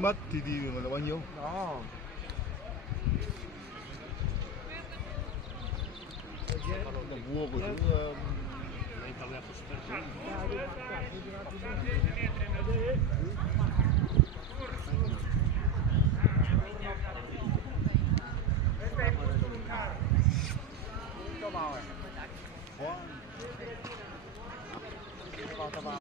mất thì là bao nhiêu? Đó. Là vua của thứ Cho vào này. Có. Cho vào.